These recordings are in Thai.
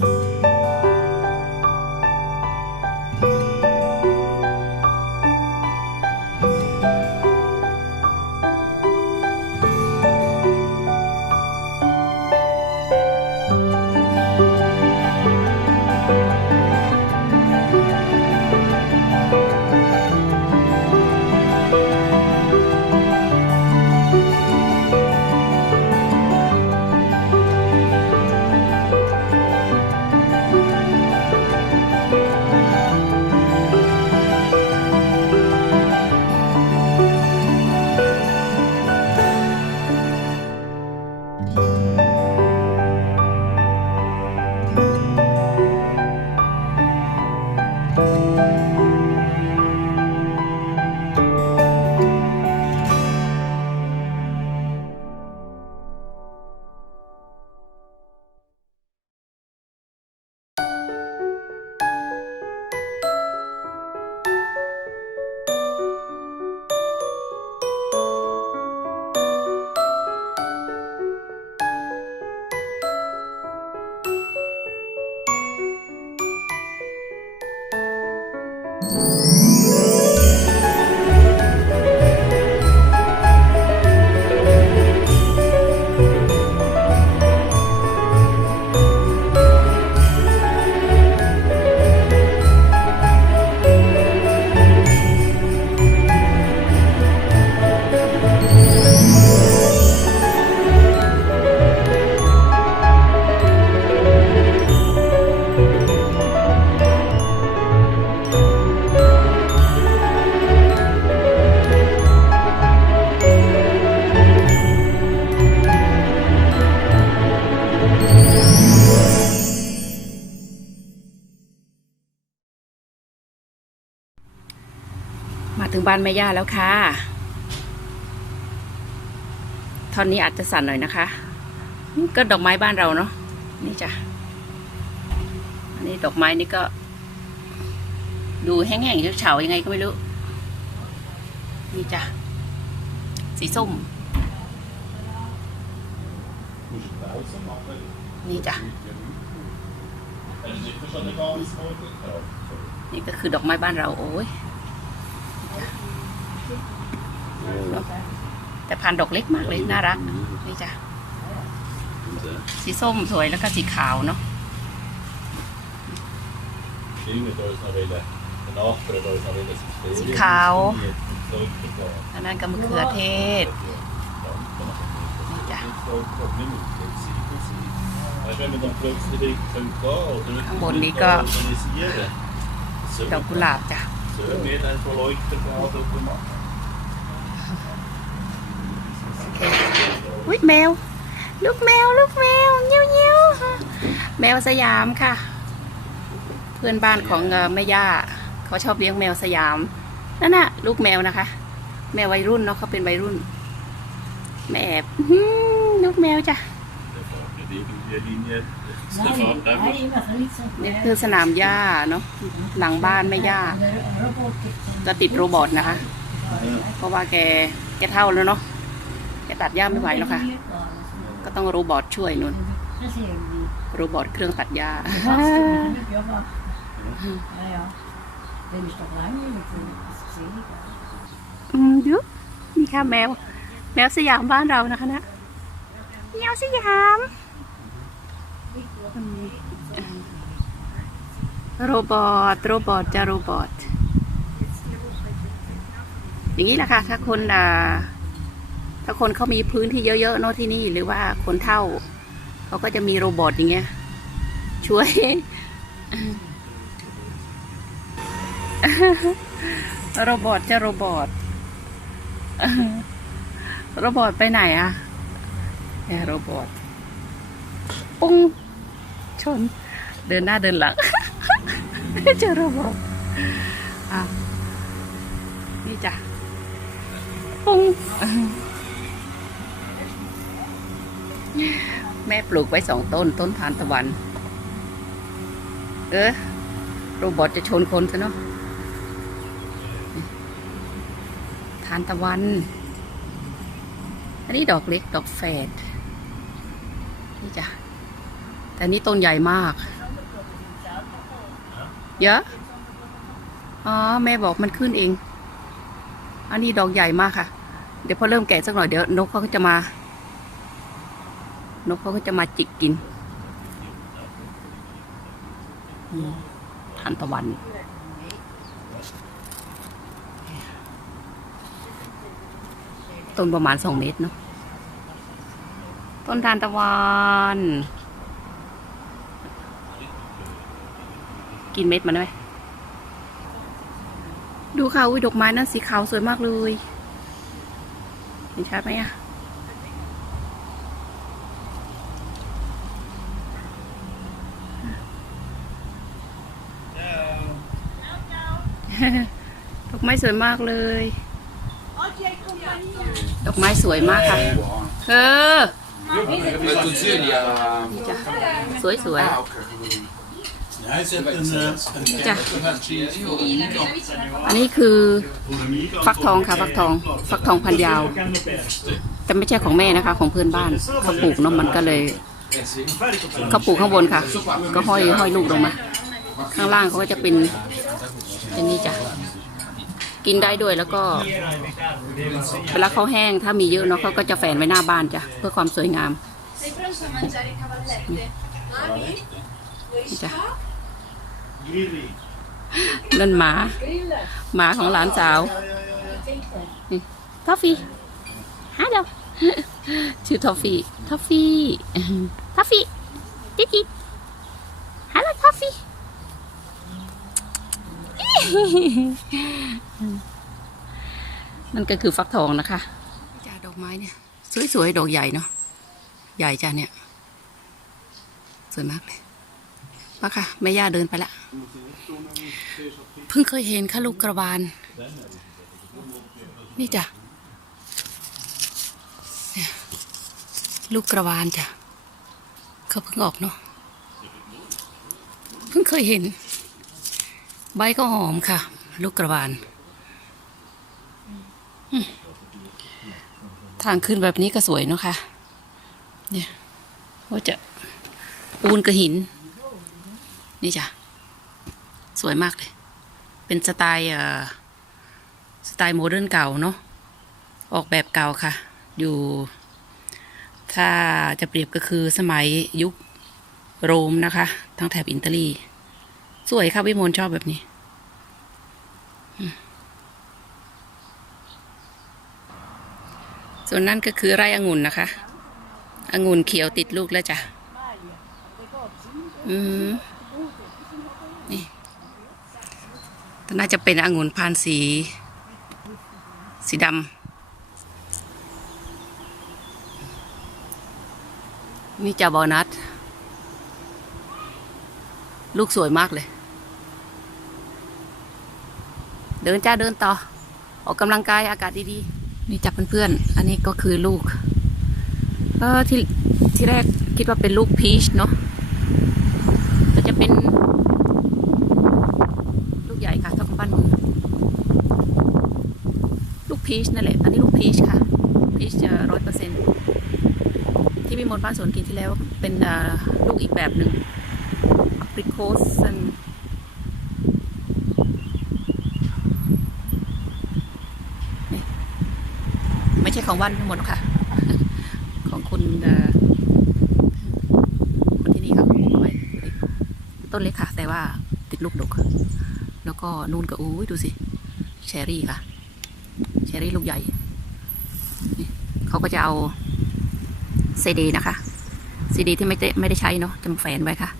มา ถึ บ้านแม่ย่าแล้วค่ะตอนนี้อาจจะสั่นหน่อยนะคะ ก็ดอกไม้บ้านเราเนาะนี่จ้ะอันนี้ดอกไม้นี่ก็ ดูแห้งๆเฉาๆยังไงก็ไม่รู้ นี่จ้ะสีส้ม นี่จ้ะนี่ก็คือดอกไม้บ้านเราโอ้ย เนอะแต่พันธุ์ดอกเล็กมากเลยน่ารักนี่จ้ะสีส้มสวยแล้วก็สีขาวเนาะสีขาวอันนั้นก็มะเขือเทศนี่จ้ะข้างบนนี้ก็ดอกกุหลาบจ้ะ อุ้ยแมว ลูกแมว ลูกแมวเงี้ยวเงี้ยวแมวสยามค่ะ เพื่อนบ้านของแม่ย่าเขาชอบเลี้ยงแมวสยามนั่นน่ะ ลูกแมวนะคะ แมววัยรุ่นเนาะเขาเป็นวัยรุ่น แม่แอบลูกแมวจ้ะนี่คือสนามหญ้าเนาะหลังบ้านแม่ย่าก็ติดโรบอทนะคะ เพราะว่าแกแกเท่าแล้วเนาะ ตัดหญ้าไม่ไหวแล้วค่ะ ก็ต้องโรบอทช่วยนุ่นโรบอทเครื่องตัดหญ้า อืมดูนี่ค่ะแมว แมวสยามบ้านเรานะคะนะแมวสยามอืมโรบอทโรบอทจะโรบอทอย่างนี้แหละค่ะถ้าคนอ่า ถ้าคนเขามีพื้นที่เยอะๆเนาะที่นี่หรือว่าคนเท่า เขาก็จะมีโรบอทอย่างเงี้ย ช่วย โรบอทจะโรบอทโรบอทไปไหนอะแอโรบอทปุ้งชน เดินหน้าเดินหลังเจอโรบอทอะนี่จ้ะปุ้ง แม่ปลูกไว้สองต้น ต้นทานตะวัน เออโรบอทจะชนคนซะเนาะทานตะวัน อันนี้ดอกเล็กดอกแฝดนี่จ้ะ แต่นี่ต้นใหญ่มากเยอะอ๋อ แม่บอกมันขึ้นเอง อันนี้ดอกใหญ่มากค่ะ เดี๋ยวพอเริ่มแก่สักหน่อยเดี๋ยวนกเขาก็จะมา นกเขาก็จะมาจิกกินทานตะวัน ต้นประมาณสองเมตรเนาะต้นทานตะวันกินเม็ดมันได้ไหมดูค่ะอุ้ยดอกไม้นั่นสีขาวสวยมากเลย เห็นชัดไหมอะ ดอกไม้สวยมากเลย ดอกไม้สวยมากค่ะเออ สวยสวย Ah, ok. Jij zet een, eh, een Ja. kerstversie. อันนี้คือฟักทองค่ะฟักทอง ฟักทองพันยาว แต่ไม่ใช่ของแม่นะคะ ของเพื่อนบ้านเขาปลูกเนาะมันก็เลยเขาปลูกข้างบนค่ะ ก็ห้อยห้อยลูกลงมา ข้างล่างเขาก็จะเป็น เป็นนี่จ้ะกินได้ด้วยแล้วก็ เวลาเขาแห้งถ้ามีเยอะเนาะเขาก็จะแฝนไว้หน้าบ้านจ้ะเพื่อความสวยงาม Sei pronto a mangiare i cavallette? Mami? Vuoi Già. scià? นั่นหมา หมาของหลานสาวทอฟฟี่ฮัลโหลชื่อทอฟฟี่ทอฟฟี่ทอฟฟี่ติ๊กติ๊กฮัลโหลทอฟฟี่ นั่นก็คือฟักทองนะคะจ้าดอกไม้เนี่ย สวยๆ ดอกใหญ่เนาะใหญ่จ้าเนี่ย สวยมากเลยมาค่ะแม่ย่าเดินไปละเพิ่งเคยเห็นค่ะลูกกระบาล นี่จ้ะลูกกระบาลจ้ะเขาเพิ่งออกเนาะเพิ่งเคยเห็น ใบก็หอมค่ะ ลูกกระบาลทางขึ้นแบบนี้ก็สวยเนาะค่ะ เนี่ยว่าจะปูนกับหิน นี่จ้ะ สวยมากเลย เป็นสไตล์สไตล์โมเดิร์นเก่าเนาะออกแบบเก่าค่ะ อยู่ ถ้าจะเปรียบก็คือสมัยยุคโรมนะคะทางแถบอิตาลี สวยค่ะวิมลชอบแบบนี้ ส่วนนั่นก็คือไร่องุ่นนะคะ องุ่นเขียวติดลูกแล้วจ้ะ อืมน่าจะเป็นองุ่นพานสี สีดำ นี่จะบอนัท ลูกสวยมากเลย เดินจ้าเดินต่อ ออกกำลังกายอากาศดีๆ นี่จับเพื่อนๆ อันนี้ก็คือลูก เออที่ที่แรกคิดว่าเป็นลูกพีชเนาะก็จะเป็น ลูกใหญ่ค่ะเท่ากับบ้านมือ ลูกพีชนั่นแหละ อันนี้ลูกพีชค่ะ พีชจะร้อยเปอร์เซ็นที่พี่มนต์บ้านสวนกินที่แล้วเป็นลูกอีกแบบหนึ่งอ p ริโคสนี่ไม่ใช่ ของบ้านพี่มนต์หรอกค่ะ ของคุณคนที่นี่ครับต้นเล็กค่ะ แต่ว่าติดลูกดกแล้วก็นู่นก็อุ้ดูสิเชอรี่ค่ะเชอรี่ลูกใหญ่ เขาก็จะเอาซีดีนะคะซีดีที่ไม่ได้ไม่ได้ใช้เนาะจะมาแฝนไว้ค่ะ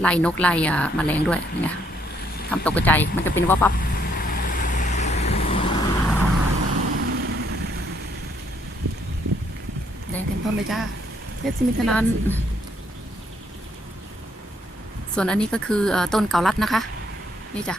ไล่นกไล่แมลงด้วยนี่ไงทำตกกระจมันจะเป็นว่าปั๊บ แดงเต็มต้นเลยจ้าเพชรซิมิทนันส่วนอันนี้ก็คือเอ่อต้นเกาลัดนะคะ นี่จ้ะ